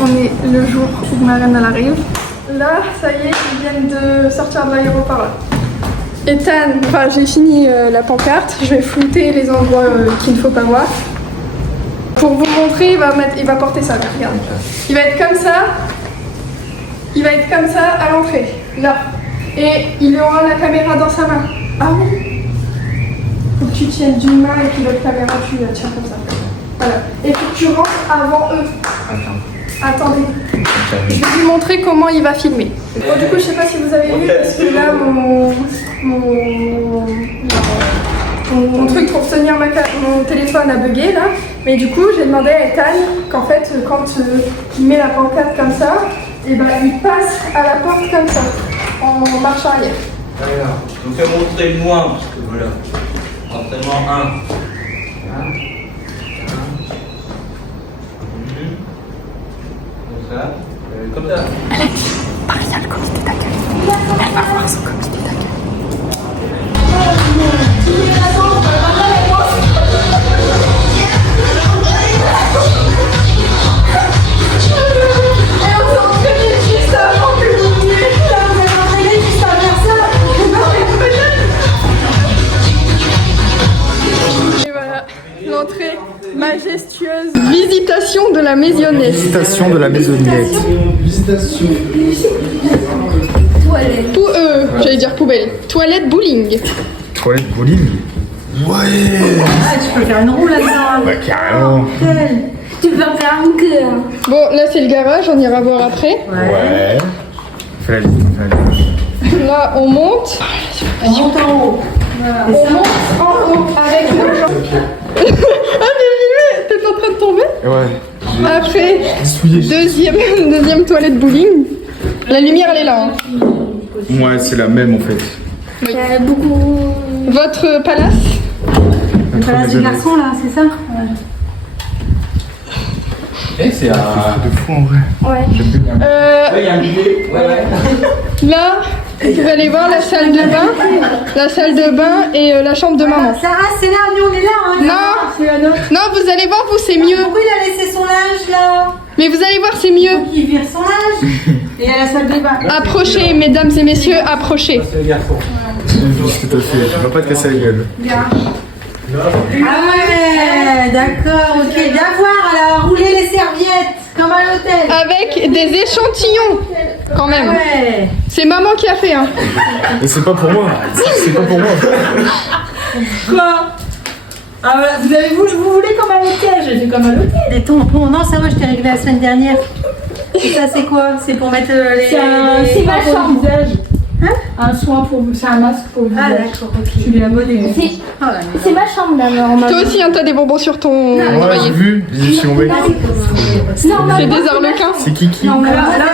On est le jour où Marianne elle arrive. Là, ça y est, ils viennent de sortir de l'aéroport là. Ethan, enfin j'ai fini la pancarte, je vais flouter les endroits qu'il ne faut pas voir. Pour vous montrer, il va porter ça, regarde. Il va être comme ça. Il va être comme ça à l'entrée, là. Et il aura la caméra dans sa main. Ah oui. Faut que tu tiennes d'une main et puis l'autre caméra, tu la tiens comme ça. Voilà. Et faut que tu rentres avant eux. Attendez. Je vais vous montrer comment il va filmer. Bon, du coup, je sais pas si vous avez vu, parce que là, mon truc pour tenir mon téléphone a bugué là. Mais du coup, j'ai demandé à Ethan qu'en fait, quand il met la pancarte comme ça, et ben, il passe à la porte comme ça, en marche arrière. Voilà. Donc, à montrer moins, parce que voilà. Entraînement 1. Comme ça. Maria, le comité d'accueil. Elle va voir son comité d'accueil. Et voilà, l'entrée majestueuse. Visitation de la maisonnette. Visitation de la maisonnette. Toilette. J'allais dire poubelle. Toilette bowling. Toilette bowling. Ouais. Ah, tu peux faire une roue là-dedans. Bah carrément. Tu peux en faire un cœur. Bon, là c'est le garage, on ira voir après. Ouais. Fais la liste, Là on monte. On monte en haut. Voilà. On monte en haut avec le genre. Ah mais filmé, t'es en train de tomber? Ouais. Après, deuxième toilette bowling. La lumière elle est là. Hein. Ouais, c'est la même en fait. Oui. Beaucoup. Votre palace? Le palace du garçon là, c'est ça? Ouais. Et c'est De fou en vrai. Ouais. il y a un bidet. Ouais. Là, vous pouvez aller voir la salle de bain. La salle de bain et la chambre de maman. Sarah, c'est là, nous on est là. Hein, Non, c'est la nôtre. non, vous allez voir, vous c'est mieux. Pourquoi il a laissé son linge là? Mais vous allez voir, c'est mieux. Il vire son linge. Et il y a la salle de bain. Approchez, mesdames et messieurs, approchez. C'est le garçon. Tout à fait. Tu vas pas te casser la gueule. Ah ouais, d'accord, ok. Viens voir alors, rouler les serviettes, comme à l'hôtel. Avec des échantillons, quand même. Ouais. C'est maman qui a fait, hein. Et c'est pas pour moi. C'est pas pour moi. Quoi? Ah bah, vous voulez comme à l'hôtel? J'ai fait comme à l'hôtel. Des tampons, non, ça va, je t'ai réglé la semaine dernière. Et ça, c'est quoi? C'est pour mettre les. C'est ma chambre. Hein? Un soin pour vous, c'est un masque pour vous. Ah d'accord, ok. Tu lui as modé. C'est ma chambre là, normalement. Toi aussi, hein, t'as des bonbons sur ton Ouais, j'ai oreiller. vu. J'y suis tombé. C'est des arlequins. C'est Kiki.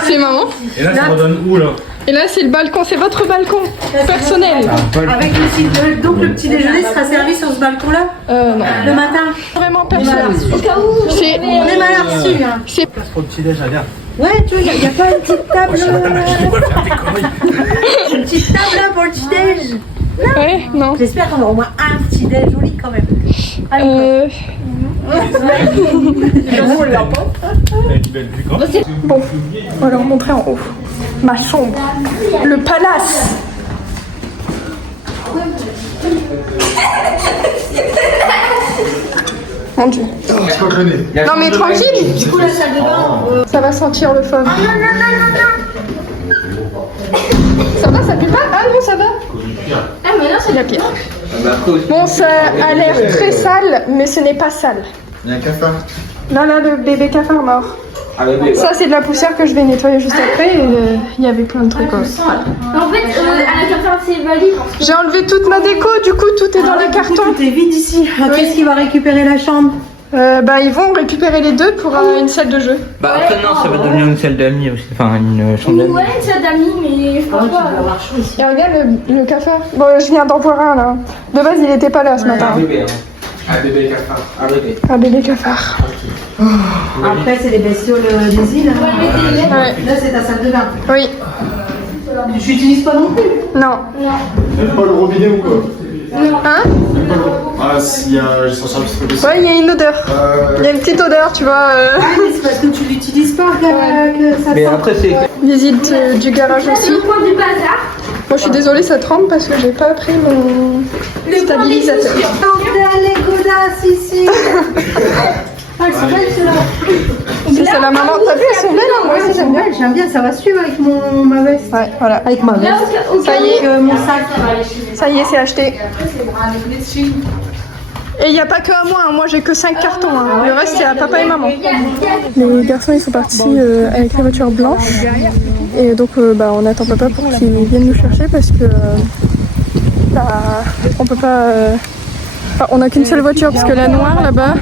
C'est maman. Et là, ça redonne où là? Et là, c'est le balcon, c'est votre balcon personnel. Avec le petit, donc le petit déjeuner sera servi sur ce balcon-là Non. le matin. Vraiment personnel. Au cas où. C'est On est mal reçus. Hein. c'est Pour le petit-déj, regarde. Ouais, tu vois, il n'y a pas une petite table. Une petite table là pour le petit déj. ouais, non. J'espère qu'on aura au moins un petit déj joli quand même. Bon, on va leur montrer en haut. Ma chambre. Le palace. Mon Dieu. Non mais tranquille. Du coup, la salle de bain. Ça va sentir le feu. Non. Ça va, ça pue pas? Ah non, ça va. Ah, mais non, C'est la pire. Après aussi. Bon, ça a l'air très sale, mais ce n'est pas sale. Il y a un cafard. Là, le bébé cafard mort. Ah, bébé. Ça, c'est de la poussière que je vais nettoyer juste après. Et il y avait plein de trucs. en fait, à la cafard, c'est valide. J'ai enlevé toute ma déco, du coup, tout est dans les cartons. Tout est vide ici. Oui. Qu'est-ce qui va récupérer la chambre? Ils vont récupérer les deux pour une salle de jeu. Bah, après, non, ça va devenir une salle d'amis aussi. Enfin, une chambre d'amis. Ouais, une salle d'amis, mais je pense pas. Et regarde le cafard. Bon, je viens d'en voir un là. De base, il était pas là ce matin. Un bébé, hein. Un bébé cafard. Un bébé. Un bébé cafard. Après, c'est les bestioles des îles. Ouais. Là, c'est ta salle de bain. Oui. Je l'utilise pas non plus. Non. Même pas le robinet ou quoi? Hein? Ah, j'ai senti un petit peu de Ouais, il y a une odeur. Il y a une petite odeur, tu vois. Ah, mais c'est parce que tu l'utilises pas que ça Mais sent. après, c'est. Visite du garage aussi. Le point du bazar. Moi, je suis désolée, ça tremble parce que j'ai pas pris mon stabilisateur. Les godasses ici. Ah, elles sont belles ceux-là. C'est la maman. T'as vu, elles sont belles, hein, moi aussi j'aime bien. J'aime bien, ça va suivre avec ma veste. Ouais, voilà. Avec ma veste. Ça y est, Mon sac. ça y est, c'est acheté. Et il n'y a pas que à moi, hein. Moi j'ai que 5 cartons. Hein. Le reste c'est à papa et maman. Les garçons ils sont partis avec la voiture blanche. Et donc on attend papa pour qu'il vienne nous chercher parce que on peut pas. Enfin, on n'a qu'une seule voiture parce que la noire là-bas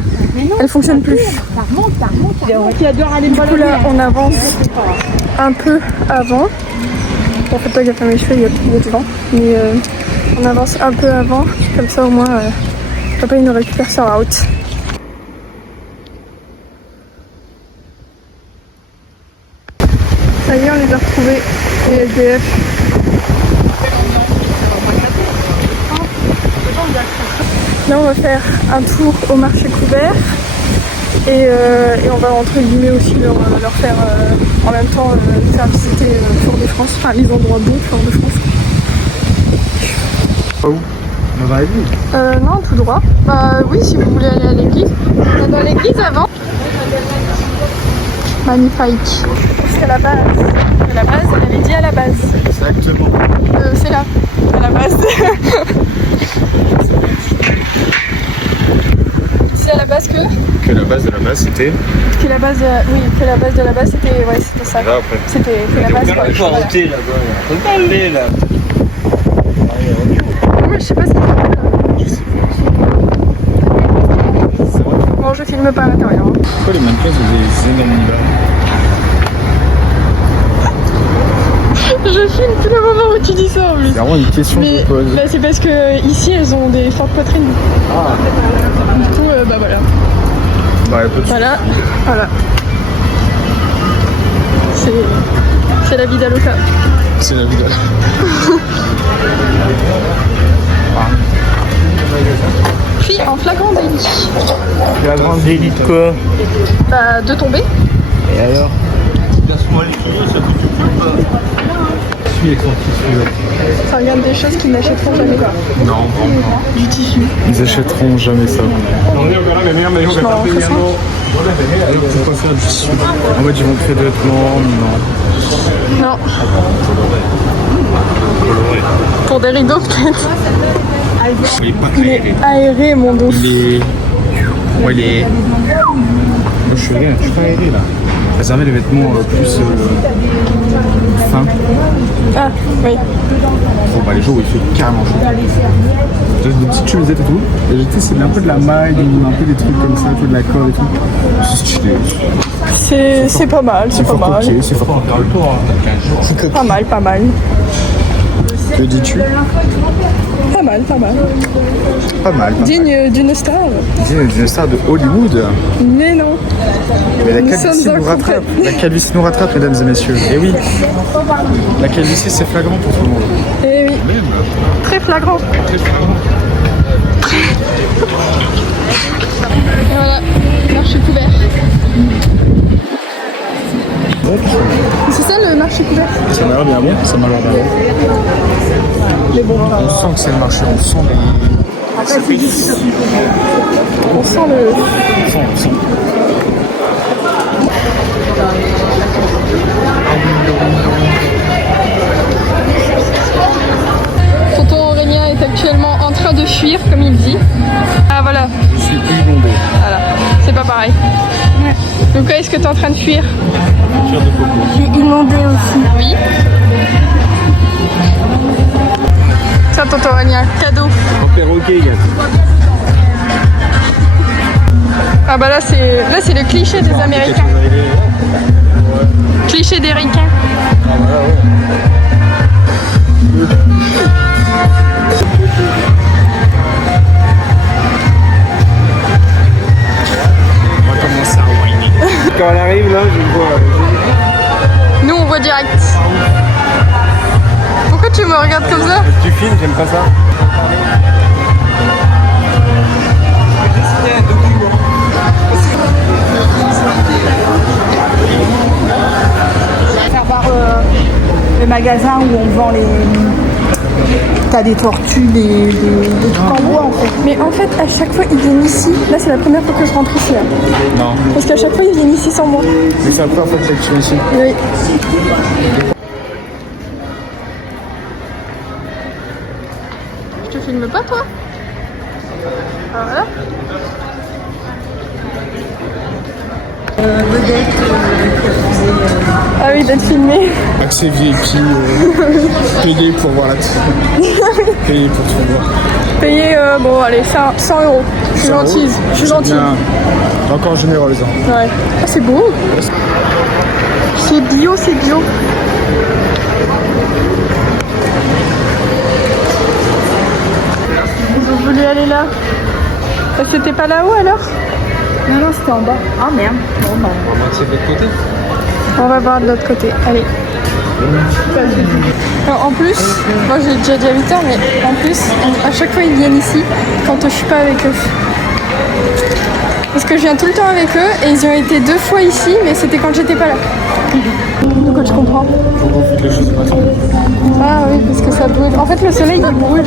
elle fonctionne plus. Du coup là on avance un peu avant. En fait toi qui as fait mes cheveux il y a du vent. Mais on avance un peu avant, comme ça au moins papa il nous récupère sur la route. Ça y est, on les a retrouvés, les SDF. Là on va faire un tour au marché couvert et on va entre guillemets aussi leur faire en même temps faire visiter Fort de France, enfin les endroits beaux Fort de France. Pas où? On va aller. Non, tout droit. Bah oui, si vous voulez aller à l'église. On est dans l'église avant. Magnifique. C'est la base. C'est la base, elle est dit à la base. Exactement. C'est là, à la base. C'est à la base que La base de la base, c'était. Que la base, oui, que la base de la base, c'était, ouais, c'était ça. Là, après. C'était que la base. On peut pas arrêter là-bas. On peut pas aller là. Moi, je sais pas ce qu'il y a là. Bon, je filme pas à l'intérieur. Hein. Pourquoi les mannequins ont des énormes niveaux? Je filme tout le moment où tu dis ça en plus. C'est vraiment une question que je Mais me pose. là, c'est parce que ici, elles ont des fortes poitrines. Ah, Du coup, bah voilà. bah, y a pas de Voilà, voilà. C'est la vie d'Aloca. C'est la vie de. Puis en flagrant délit. La grande élite quoi? Bah, de tomber. Et alors? Casse-moi les cheveux, ça coûte plus pas. Je suis avec son tissu. Ça regarde des choses qu'ils n'achèteront jamais. Non, Du tissu. ils achèteront jamais ça. Je m'en rends compte. Pourquoi faire du tissu? En fait, ils vont créer des vêtements, non. Non. Pour des rideaux peut-être. Il est pas Il est aéré mon dos. Il est. Ouais, il est. Moi, je suis pas aéré là. Réserver les vêtements plus fins. Ah, oui. Bon, bah, les jours où il fait carrément chaud. J'ai des petites chemisettes et tout. Et j'ai c'est un peu de la maille, un peu des trucs comme ça, un peu de la corde et tout. C'est stylé. C'est pas mal, c'est pas mal. Ok, c'est fort. Faire le tour, hein. Pas mal, pas mal. Que dis-tu? Pas mal, pas mal. Pas mal. Digne d'une star. Digne d'une star de Hollywood. Mais non. Mais la Nous calvitie sommes en nous rattrape. compète. La calvitie nous rattrape, mesdames et messieurs. Et oui, la calvitie c'est flagrant pour tout le monde. Eh oui, Même. très flagrant. Très flagrant. Et voilà, marché couvert. Bon, C'est ça le marché couvert. ça m'a l'air bien bon, ça m'a l'air bien bon. Mais bon, On sent que c'est le marché, on sent les. on sent le... On sent. Tonton Aurélien est actuellement en train de fuir, comme il dit. Ah voilà, Je suis inondé. voilà, c'est pas pareil. Donc est-ce que tu es en train de fuir? J'ai inondé aussi. Oui. Tiens tonton Aurélien, cadeau. En perroquet, gars. Ah bah là c'est le cliché des Américains. Cliché des ricains. On va commencer à whiner. Quand elle arrive là, je vois. Nous on voit direct. Pourquoi tu me regardes comme ça? Tu filmes, j'aime pas ça. magasins où on vend les... T'as des tortues, des trucs en bois en fait. Mais en fait, à chaque fois, ils viennent ici. Là, c'est la première fois que je rentre ici. Là. Non. Parce qu'à chaque fois, ils viennent ici sans moi. Mais c'est la première fois que je suis ici. Oui. Je te filme pas, toi? Ah, voilà. Ah oui, d'être filmé. Accès VIP, payer pour voir la payer pour tout voir. Payer, bon, allez, 100 €. Je suis 100 €. gentille. Je suis C'est gentille. bien. Encore généreuse. Hein. Ouais. Ah, c'est beau. C'est bio, c'est bio. Vous voulez aller là? C'était pas là-haut alors? Non, non, c'était en bas. Ah merde. Bon, bah. On va moitié de l'autre côté. On va voir de l'autre côté. Allez. Alors, en plus, moi j'ai déjà 8 ans, mais en plus, à chaque fois ils viennent ici quand je suis pas avec eux. Parce que je viens tout le temps avec eux et ils ont été 2 fois ici, mais c'était quand j'étais pas là. De quoi je comprends? Faut qu'on foute les choses du matin. Ah oui, parce que ça brûle. En fait, le soleil il brûle.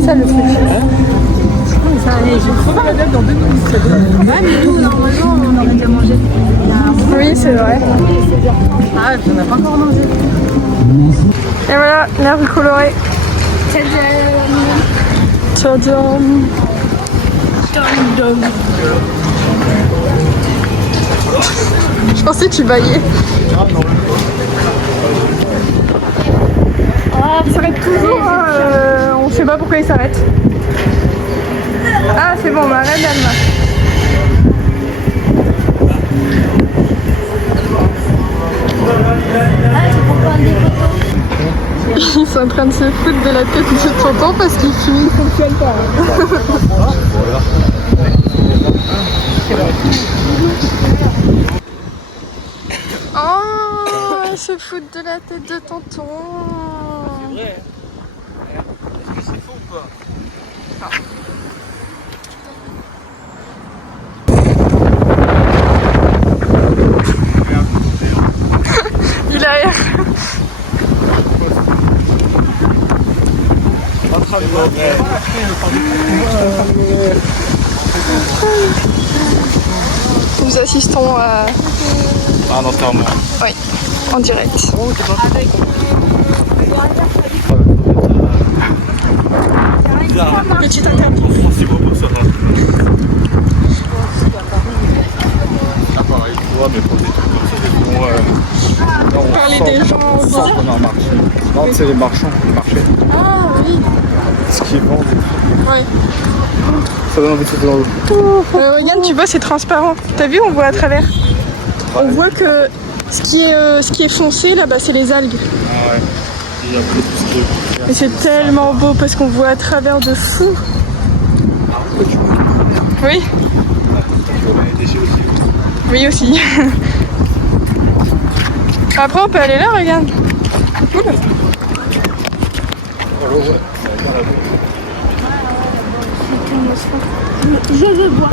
C'est ça le truc. Ça, allez, je crois pas dans 2 minutes. Ouais, mais nous, normalement, on aurait déjà mangé. Oui, c'est vrai. Ah, on n'a pas encore mangé. Et voilà, l'herbe colorée. Tadam. Je pensais que tu baillais. Ah, il s'arrête toujours. On sait pas pourquoi il s'arrête. Ah, c'est bon, on arrête d'Alma. Ils sont en train de se foutre de la tête de tonton parce qu'il fume. Il fonctionne pas. Oh, ils se foutent de la tête de tonton. C'est vrai. Est-ce que c'est faux ou pas? Il a l'air. Nous assistons à... Un enterrement. Oui, en direct. Petit interview. C'est bon pour ça. Ah, pareil. Ouais, mais pour des trucs comme ça, c'est bon. Parler des gens. On sort qu'on a un marché. Non, c'est les marchands, les marchés. Ah oui. Ce qu'ils vendent. Oui. Ça donne envie de sauter dans l'eau. Regarde, tu vois, c'est transparent. T'as vu, on voit à travers. On voit que ce qui est foncé là-bas, c'est les algues. Ah ouais. Et après tout ce qui est... Et c'est tellement beau parce qu'on voit à travers de fou. Oui. Oui aussi. Après on peut aller là, regarde. C'est cool. Je veux boire.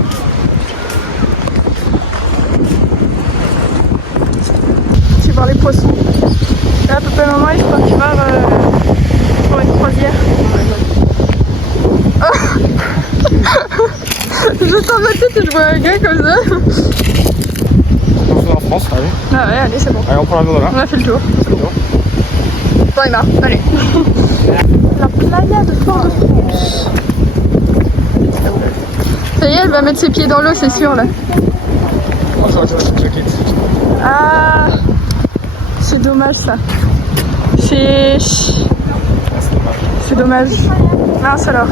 Tu voir les poissons. Là, papa et maman, ils sont partis voir pour une croisière. Oh. Je sens ma tête et je vois un gars comme ça. On fait en France, allez. Ah ouais, allez, c'est bon. Allez, on prend l'avion là. On a fait le tour. Bon, il marche, allez. La playa de Fort-de-France. Ça y est, elle va mettre ses pieds dans l'eau, c'est sûr, là. Moi, j'aurais dû mettre une jaquette. Ah, c'est dommage, ça. C'est dommage. Mince, alors.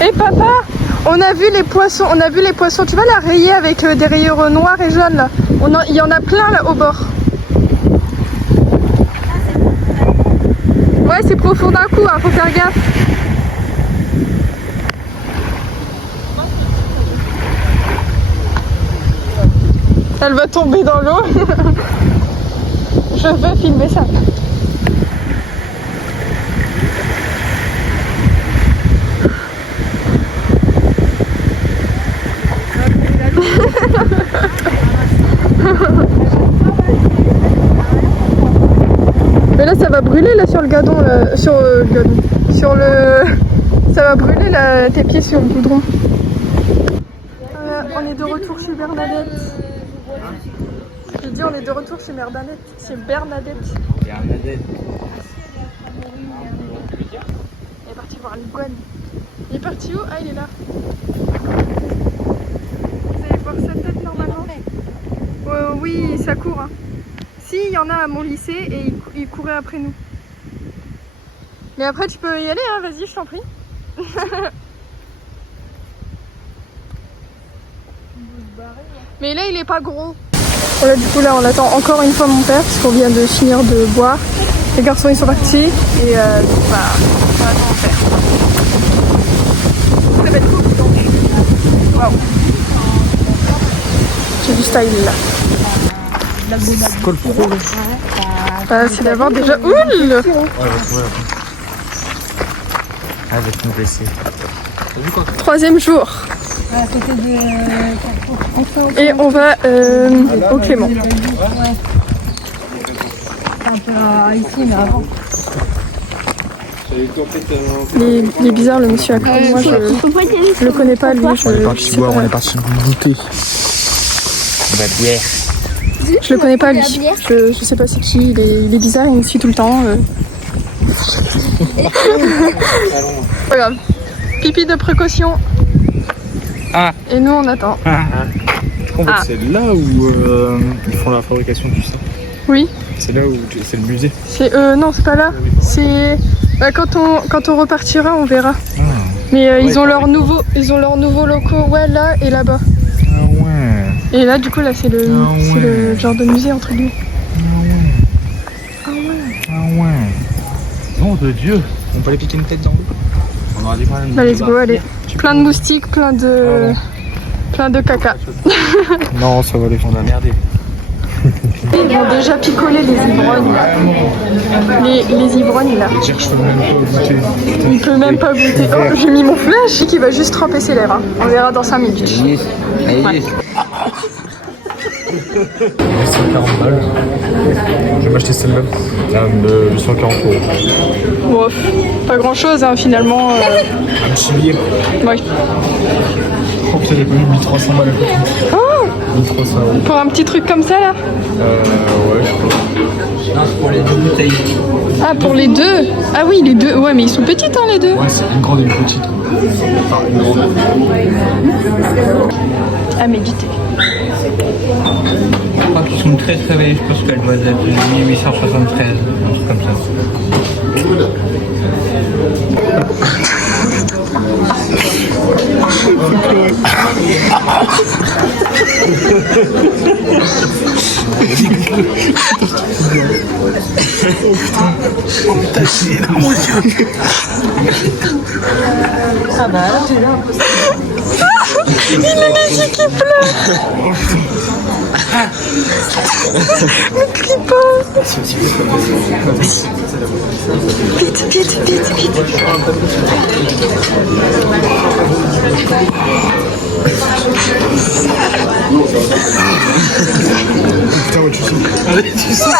Et papa, on a vu les poissons, tu vois la rayée avec des rayures noirs et jaunes là. Il y en a plein là au bord. Ouais, c'est profond d'un coup, hein, faut faire gaffe. Elle va tomber dans l'eau. Je veux filmer ça. ça va brûler là sur le gadon, là, sur le gadon. Sur le... Ça va brûler là, tes pieds sur le goudron. On est de retour chez Bernadette. J'ai dit on est de retour chez Bernadette. C'est Bernadette. Bernadette. Il est parti voir l'iguane. Il est parti où? Ah, il est là. Vous allez voir sa tête normalement? Oui, ça court. Hein. Si, il y en a à mon lycée et il courait après nous. Mais après, tu peux y aller, hein. Vas-y, je t'en prie. Mais là, il est pas gros. Voilà, du coup, là, on attend encore une fois mon père parce qu'on vient de finir de boire. Les garçons, ils sont partis et on attend mon père. Très belle coupe, donc. Waouh. J'ai du style là. C'est quoi le pro là? C'est d'avoir déjà. Oul! Ouais, ouais. Ah, je vais te me blesser. Troisième jour. Et on va au Clément. Ici, mais avant. Il est bizarre le monsieur à côté. Moi je le connais pas lui. On est parti boire, on est parti goûter. La bière. Je le connais pas lui. Je sais pas c'est qui. Il est bizarre, il me suit tout le temps. Pas grave. Pipi de précaution. Ah. Et nous on attend. En fait, c'est là où ils font la fabrication du sang. Oui. C'est là où c'est le musée. C'est non, c'est pas là. C'est quand on repartira, on verra. Mais ils ont leurs nouveaux locaux, ouais, là et là-bas. Ah ouais. Et là, du coup, là, c'est le genre de musée entre guillemets. Ah ouais. Nom de Dieu. On peut aller piquer une tête dans l'eau. On aura dit quand même. Bah, let's go, allez. Plein de moustiques, plein de caca. Non, ça va, les gens merdé. Ils vont déjà picoler les ivrognes. Les ivrognes là. Dire, je peux même pas goûter. Il peut même pas goûter. Oh, j'ai mis mon flash et qui va juste tremper ses lèvres. Hein. On verra dans 5 minutes. Ouais. 840 balles. Je vais m'acheter celle-là. 840 €. Bon, pas grand chose hein, finalement. Un petit billet. Ouais. Oh putain, j'ai pas eu 1300 balles à côté. Oh, 1300 €. pour un petit truc comme ça là? Ouais, je crois. Non, c'est pour les deux bouteilles. Ah, pour les deux? Ah oui, les deux. Ouais, mais ils sont petites hein, les deux. Ouais, c'est une grande et une petite. Enfin, une grande. À méditer. Je crois qu'ils sont très très belles. Je pense qu'elles doivent être de 1873, un truc comme ça. Ah bah là, t'es là. Il a les yeux qui pleurent. Ne crie pas. Vite, vite, vite, vite. Putain, ouais, tu sais.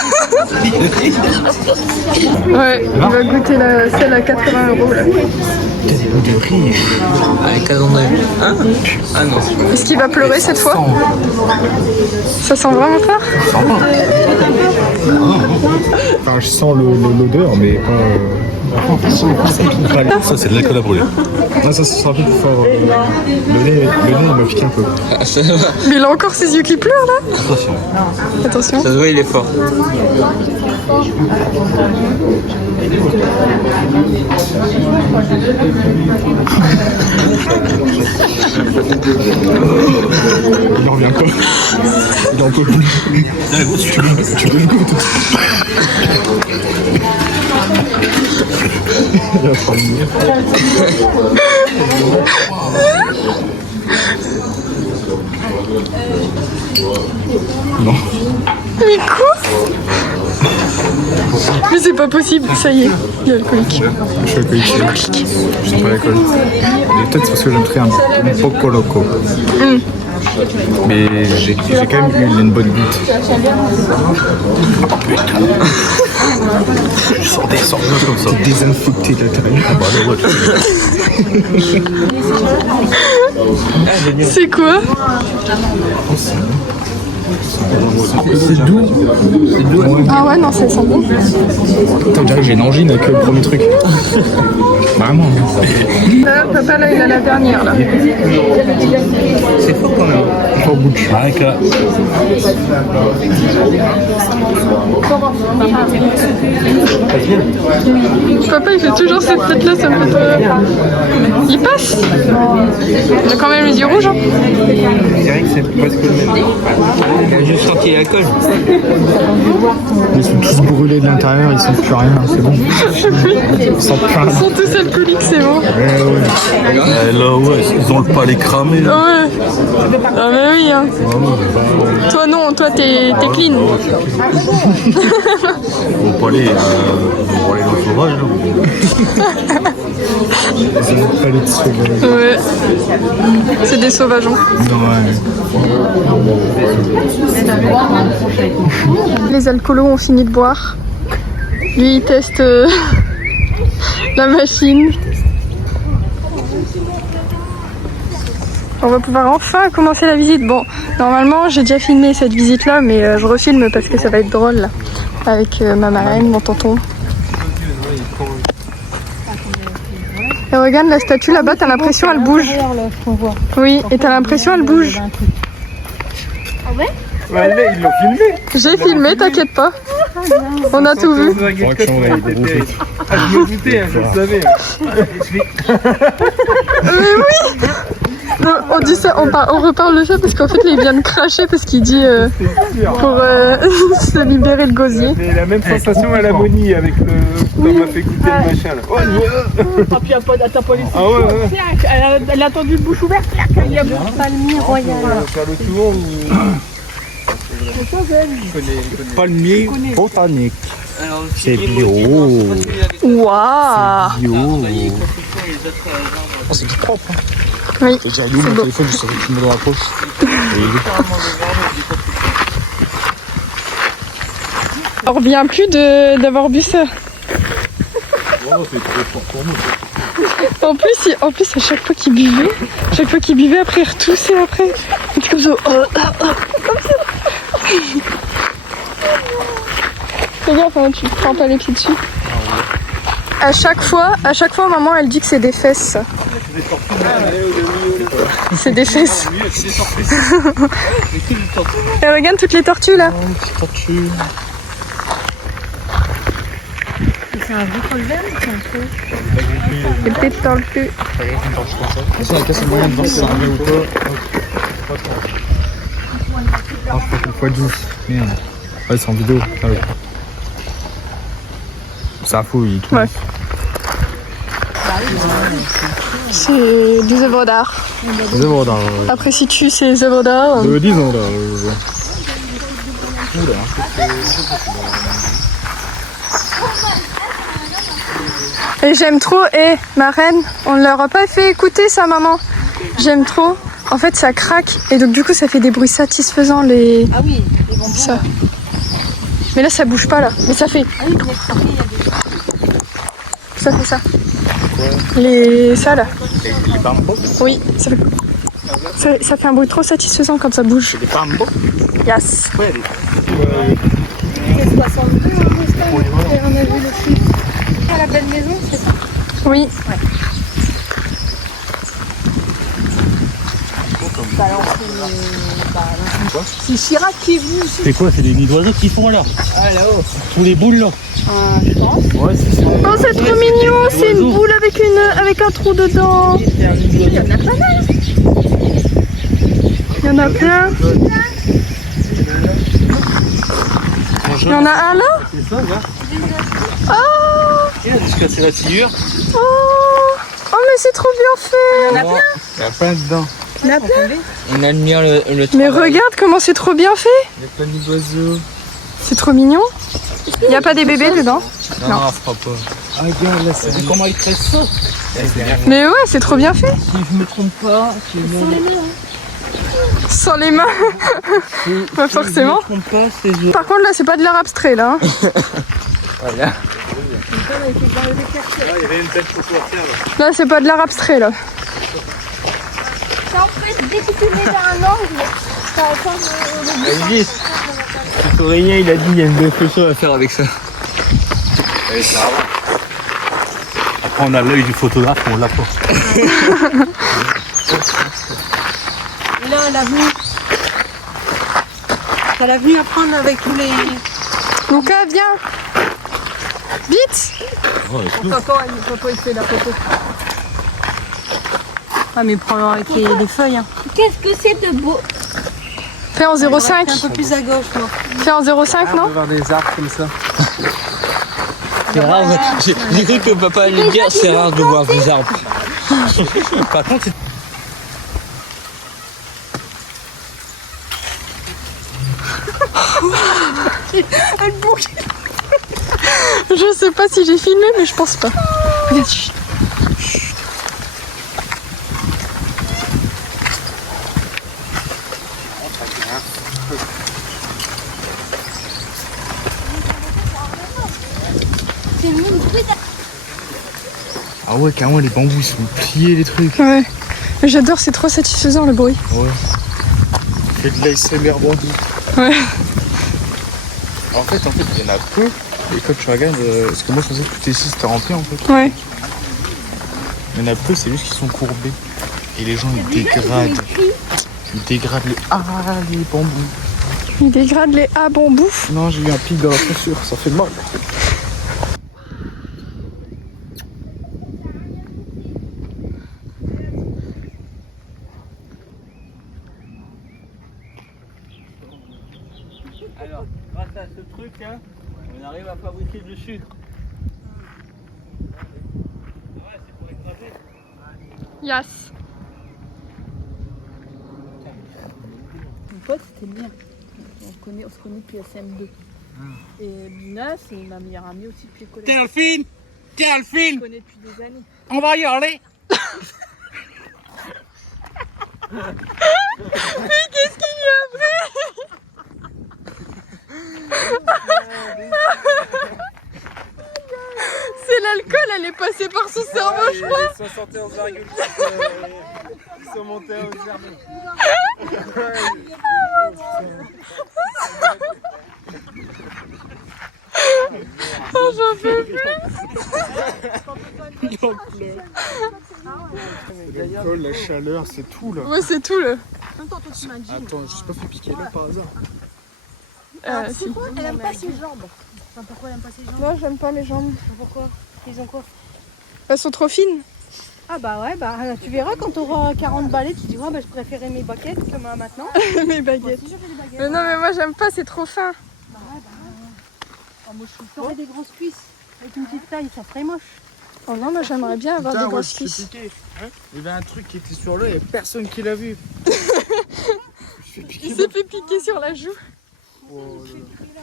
Ouais, il va goûter celle à 80 € là. De riche. Avec cadeau de hein? Ah non. Est-ce qu'il va pleurer cette fois? Ça sent vraiment fort? Enfin, je sens l'odeur, mais pas. Ça, c'est de l'alcool à brûler. Non, ça sent un peu plus fort. Le nez, il m'a piqué un peu. Mais il a encore ses yeux qui pleurent là? Attention. Attention. Ça se voit, il est fort. Il en revient pas. Il en peut plus. Tu veux le goût, toi? Il va pas venir. Non. Mais quoi? Mais c'est pas possible, ça y est, il est alcoolique. Je suis alcoolique. Je suis pas alcoolique. Mais peut-être parce que je me ferais un poco loco. Mais j'ai quand même eu une bonne goutte. Je sors des sorts comme ça. Désinfecté l'intérieur. Ah bah là, ouais. C'est quoi? C'est doux. C'est doux. Ah ouais, non, ça sent bon. Putain, on dirait que j'ai une angine avec le premier truc. Vraiment. Là, papa, là, il a la dernière, là. C'est fort quand même. Pas au bout de cul. Avec la... Papa, il fait toujours cette tête-là, ça me fait peur. Il passe. Il a quand même les yeux rouges, hein. Je dirais que c'est presque le même. Il a juste sorti l'alcool. Ils sont tous brûlés de l'intérieur, ils sentent plus rien, c'est bon. Ils sentent plus rien. Ils sont tous alcooliques, c'est bon. Là, ouais, ils ont le palais cramé. Là. Ouais. Ah bah oui, hein. Toi non, toi t'es clean. Mon palais, on va aller dans le sauvage. Là. Ils ont pas les sauvage. Ouais. C'est des sauvageons. Les alcoolos ont fini de boire. Lui il teste la machine. On va pouvoir enfin commencer la visite. Bon, normalement j'ai déjà filmé cette visite là, mais je refilme parce que ça va être drôle là. Avec ma marraine, mon tonton. Et regarde la statue là-bas, t'as l'impression elle bouge. Oui, et t'as l'impression elle bouge. Ouais, là, ils l'ont filmé. J'ai filmé, t'inquiète pas. On a tout vu. Je me doutais, je le savais. Mais oui. Non, on dit ça, on reparle de ça parce qu'en fait il vient de cracher parce qu'il dit pour se libérer le gosier. Mais la même sensation à l'amonie avec le... On m'a fait goûter le machin là. Oh, Ah, puis elle t'a pas laissé. ah ouais, ouais. Clac, elle a attendu le bouche ouverte. Clac, il y a palmier royal. Faire le tour ou... Palmier botanique. C'est bio. Waouh. Bio. Oh, c'est tout propre. Hein. Oui. J'ai déjà allumé mon téléphone, je savais qu'il me dans la poche. On revient plus d'avoir bu ça. En plus, à chaque fois qu'il buvait, après il retoussait après. Il était comme ça. Comme ça. Fais gaffe, hein, tu prends pas les pieds dessus. À chaque fois, maman, elle dit que c'est des fesses. C'est des fesses. Et regarde toutes les tortues là. C'est un vrai colvert ou c'est un faux? Les petites tortues. C'est moyen de voir si c'est vrai ou pas. Ah, je crois que le x10. Merde. Ouais, c'est en vidéo. Ah, ouais. Ça fouille. Tout. Ouais. C'est des œuvres d'art. Des œuvres d'art. Après, si tu sais les œuvres d'art. 10 ans là. Et j'aime trop, ma reine, on leur a pas fait écouter ça, maman. J'aime trop. En fait, ça craque et donc du coup, ça fait des bruits satisfaisants les. Ah oui, les bonbons. Ça. Mais là, ça bouge pas là. Mais ça fait. Ça fait ça. Ça là. Les bambos. Oui, ça fait un bruit trop satisfaisant quand ça bouge. Les bambos. Yes. Ouais. C'est 62, on a vu le film. À la belle maison, c'est ça? Oui. C'est Chirac qui est venu ici. C'est quoi? C'est des nids d'oiseaux qui font là? Ah là-haut. Tous les boules là? Je pense. Ouais, c'est ça. Oh, c'est trop mignon. C'est une boule avec un trou dedans. Il y en a pas mal. Il y en a plein. Il y en a un là. C'est ça, là? Oh, Il a se casser la figure. oh, mais c'est trop bien fait. Il y en a plein. Il y a plein dedans. Il y en a plein. On admire le Mais regarde comment c'est trop bien fait. Il y a plein d'oiseaux. C'est trop mignon. Il n'y a pas des bébés dedans. Non, ça fera pas. Ah, regarde là, c'est Comment ils traitent ça? Mais ouais, c'est trop bien fait. Si je me trompe pas, Sans les mains. Pas forcément. je me trompe pas, c'est Par contre, là, c'est pas de l'art abstrait, là. Hein. Voilà. Il y avait une belle photo à faire là. Là, c'est pas de l'art abstrait là. Ça, en fait, dès que tu mets vers un angle, ça va faire le Vas-y. Aurélien, il a dit il y a une belle photo à faire avec ça. Allez, ça va. Après, on a l'œil du photographe, on l'a pas. Et là, l'avenue. T'as l'avenue à prendre avec tous les. Donc là, viens. Vite. Papa, il fait la photo. Ah, mais prends avec les feuilles. Hein. Qu'est-ce que c'est de beau? Fais en 0,5. Un peu plus à gauche, moi. Fais en 0,5, On non? peut voir des arbres comme ça. C'est rare, j'ai cru que papa allait dire c'est rare de voir des arbres. Par contre, c'est... Elle bouge. Je sais pas si j'ai filmé, mais je pense pas. Regarde, chut. Ah ouais, carrément, les bambous ils sont pliés, les trucs. Ouais. J'adore, c'est trop satisfaisant le bruit. Ouais. Fait de l'ASMR bambou. Ouais. En fait, il y en a peu. Et quand tu regardes, parce que moi je pensais que tout ici c'était rempli en fait. Ouais. Il y en a peu, c'est juste qu'ils sont courbés. Et les gens ils dégradent. Ils dégradent les bambous. Il dégrade les A bambous. Non, j'ai eu un pic dans la chaussure, ça fait mal. Alors, grâce à ce truc, hein, on arrive à fabriquer du sucre. Ouais, c'est pour écraser. Yes. Mon pote, c'était bien. On se connaît depuis SM2. Et Lina, c'est ma meilleure amie aussi depuis le collège. Delphine, Je Delphine, connais depuis des années. on va y aller. Qu'est-ce qu'il y a après? C'est l'alcool, elle est passée par son cerveau, je crois. 71,4 ils sont montés aux herbes. Oh, j'en peux plus. L'alcool, la chaleur, c'est tout là. Ouais, c'est tout le. Attends, je suis pas fait piquer là par hasard. Si. Elle aime pas ses jambes. Enfin, pourquoi elle aime pas ses jambes? Non, j'aime pas les jambes. Pourquoi? Ils ont quoi? Elles sont trop fines. Ah bah ouais, bah tu verras quand tu auras 40 balais, tu dis ouais, bah je préférais mes baguettes que maintenant. Mes baguettes. Si je fais des baguettes. Mais non, mais moi j'aime pas, c'est trop fin. Bah ouais. Oh, moi je ferais des grosses cuisses avec une petite taille, ça serait moche. Oh non, moi j'aimerais bien avoir des grosses cuisses. piqué. Il y avait un truc qui était sur l'œil et personne qui l'a vu. Il s'est fait piquer sur la joue. Oh là là.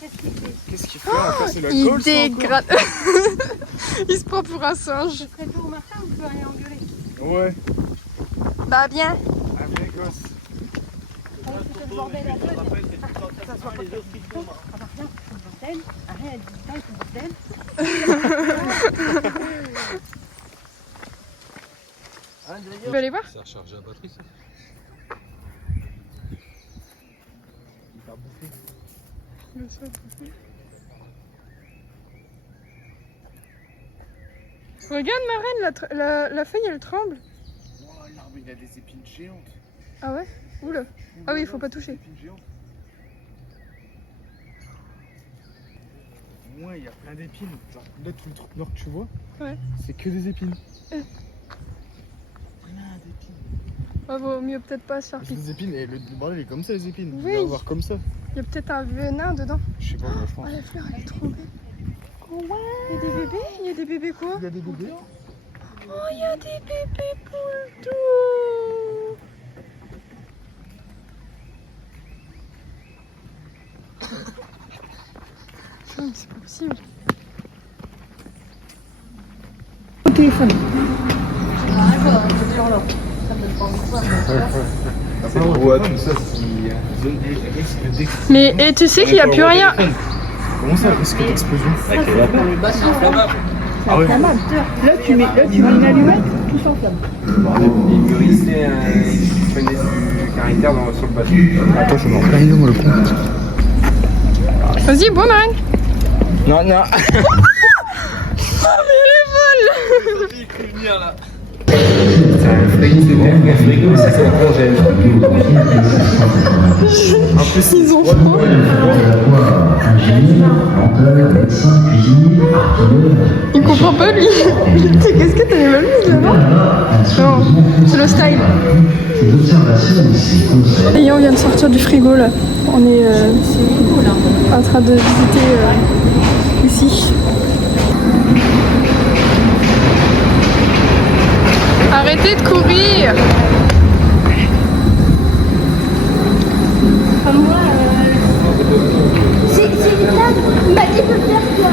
Qu'est-ce qu'il fait? Qu'est-ce qu'il fait après, c'est Il l'alcool ça, encore dégrade. Il se prend pour un singe. Je serais tout au matin ou tu peux rien engueuler? Ouais. Bah bien. Un vrai gosse. C'est le bordel à deux. Ah bah viens, c'est le bordel. Arrête, c'est le bordel. Tu veux aller voir? Ça recharge la batterie, ça. Regarde ma reine, la feuille elle tremble. Oh, l'arbre il a des épines géantes. Ah ouais? Oula. Ah oui, il faut pas toucher. Des épines géantes. Ouais, il y a plein d'épines. Genre, là, tout le truc noir que tu vois, Ouais. c'est que des épines. Euh. Plein d'épines. Ah, vaut mieux peut-être pas se faire C'est piquer. des épines, et le bordel il est comme ça, les épines. Oui. Il va avoir comme ça. Il y a peut-être un venin dedans. Je sais pas, moi, je Oh, pense. la fleur elle est trop belle. Il y a des bébés? Il y a des bébés quoi? Il y a des bébés. Oh, il y a des bébés poules tout. Putain, c'est pas possible. Au téléphone. C'est le bois, tout ça, qui donne des risques d'extinction. Mais et tu sais qu'il n'y a plus rien. Comment ça, risque d'explosion? Avec les vapeurs. C'est inflammable. Ah ouais. Là, tu mets une allumette, tout s'enflamme. Il mûrissait il prenait du caractère sur le bateau. Attends, je m'en plein les dents, moi, le con. Vas-y, bois, Marine. Non, non. C'est un frigo, c'est ça congèle. En plus, Ils ont froid. Il comprend pas, lui. Qu'est-ce que t'as les valises là-bas? Non, c'est le style. Et on vient de sortir du frigo là. On est en train de visiter ici. Arrêtez de courir! Moi, c'est Vitale, il m'a dit de faire quoi?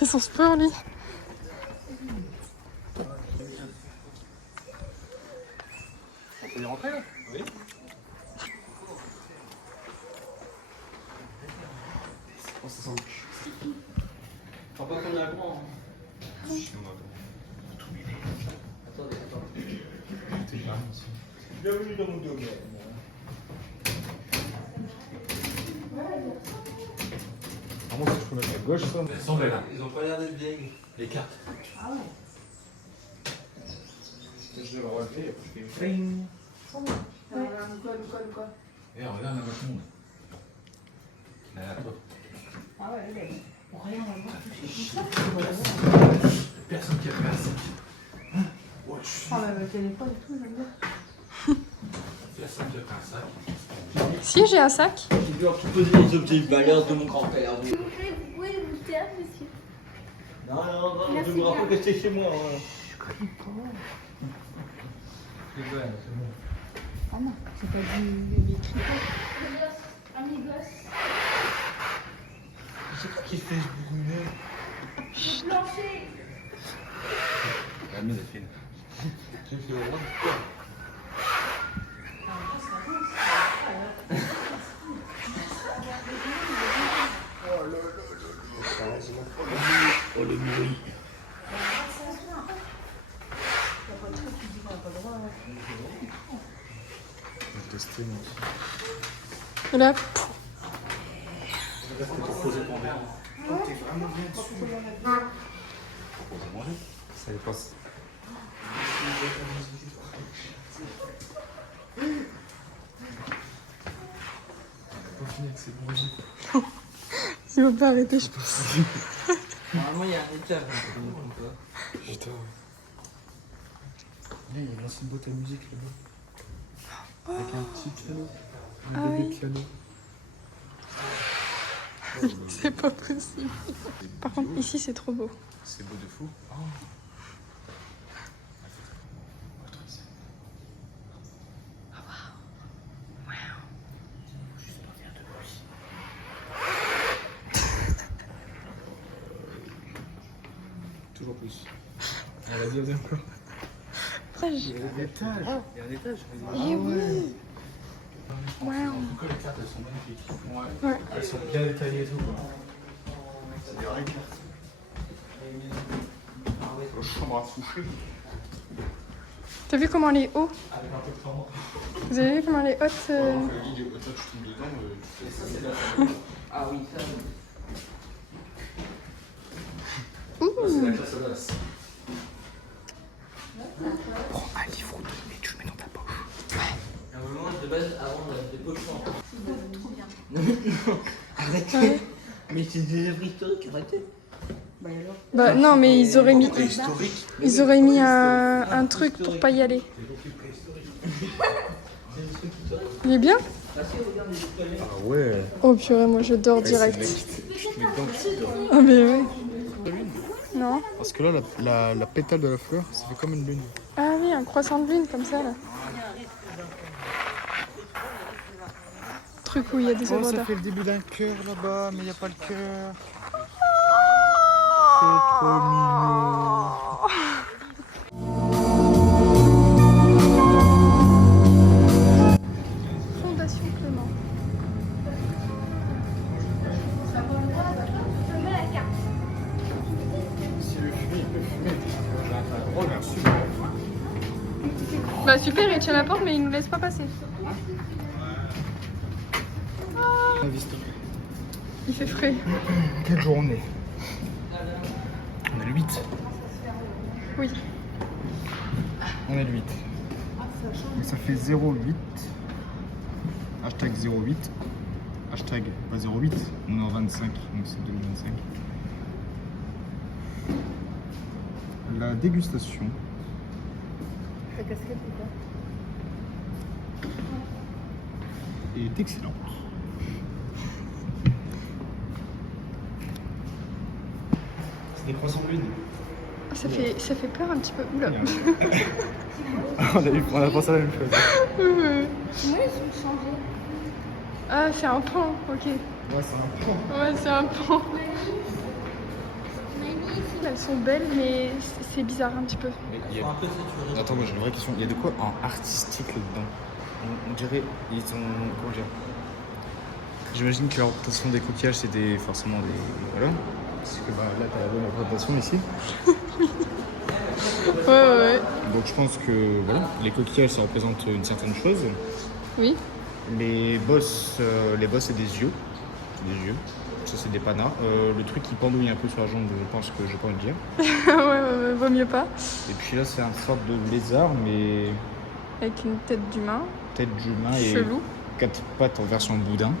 Ils sont sport, lui. On peut y rentrer là? Oui. Oh, ça sent. Faut pas qu'on ait un grand. Bienvenue dans mon domaine. Vraiment, si je peux mettre à gauche, ça. Elles sont belles, hein. Ils ont pas l'air d'être vieilles, les cartes. Ah ouais. Je vais le relever et puis je fais Pling. Quoi? Et regarde la votre monde. Là, toi. Ah ouais, elle est. Pour rien, on va voir toucher tout ça. Personne qui a fait un sac. Ouais, je suis. Ah bah, le téléphone et tout, j'aime bien. Personne qui a fait un sac. Si, j'ai un sac. J'ai dû poser les objets de valeur de mon grand-père. Oui. Vous pouvez vous taire, monsieur. Non, non, non, Merci je me rappelle bien. que c'était chez moi. Ouais. Ah non, c'est pas du écrit. Amigos. C'est toi qui fais ce bourrinet. Le plancher. La mise est fine. J'ai fait le roi. Oh le bruit. Je vais tester, moi aussi. Et là, Poser ton verre. Ça y passe. Pas fini avec ces bruits. il va pas arrêter, je pense. Normalement, il y a un étage. Putain. Il y a une ancienne boîte à musique là-bas. Avec un petit piano. Un Ah bébé oui. piano. C'est pas possible. Par contre, ici, c'est trop beau. C'est beau de fou. Oh. Toujours plus. Elle a dit encore. Après, Il y a un étage. Il y a un étage. Eh oui. Wow. En tout cas, les cartes, elles sont magnifiques. Ouais. Ouais. Elles sont bien détaillées et tout. Quoi. C'est des vraies cartes. Chambre à soucher. T'as vu comment elle est haut? Vous avez vu comment elle est haute Ah oui, ça. Prends un livre ou deux et tu le mets dans ta poche. À un moment, de base, avant, on avait des pochons. Trop bien. Non, arrêtez. Ouais. Mais c'est des œuvres historiques, arrêtez. Bah non, mais ils auraient mis, Historique. ils auraient mis un truc pour pas y aller. Il est bien? Ah ouais. Oh purée, moi je dors direct. Tu te mets dedans, tu dors. Ah mais ouais. Non? Parce que là, la pétale de la fleur, ça fait comme une lune. Ah oui, un croissant de lune comme ça là. Truc où il y a des œuvres d'art. le début d'un cœur là-bas, mais il n'y a pas le cœur. C'est trop mignon. Fondation Clément. Si le fumer, il peut fumer. Oh, merci. Bah super, il tient la porte mais il nous laisse pas passer. Il fait frais. Quelle journée. On est le 8. Oui. On est le 8. Donc ça fait 08. Hashtag 08. Hashtag pas 08. On est en 25, donc c'est 2025. La dégustation Ta casquette, c'est quoi? est excellente. C'est des croissants de lune. Ça fait peur un petit peu. Oula. On a pensé à la même chose. Moi, ils ont changé. Ah, c'est un pan, ok. Ouais, c'est un point. Ouais, c'est un pan. Elles sont belles, mais c'est bizarre un petit peu. Un peu saturé. Attends, moi j'ai une vraie question. Il y a de quoi en artistique là-dedans? On dirait. Ils sont. Comment dire? J'imagine que la représentation des coquillages, c'était forcément des. Voilà. Parce que bah, là, t'as la bonne représentation ici. Ouais. Donc je pense que voilà, les coquillages, ça représente une certaine chose. Oui. Les bosses, c'est des yeux. Des yeux. Ça, c'est des panas. Le truc qui pendouille un peu sur la jambe, je pense que je peux le dire. ouais, vaut mieux pas. Et puis là, c'est une sorte de lézard, mais Avec une tête d'humain. tête d'humain et Chelou. 4 pattes en version boudin.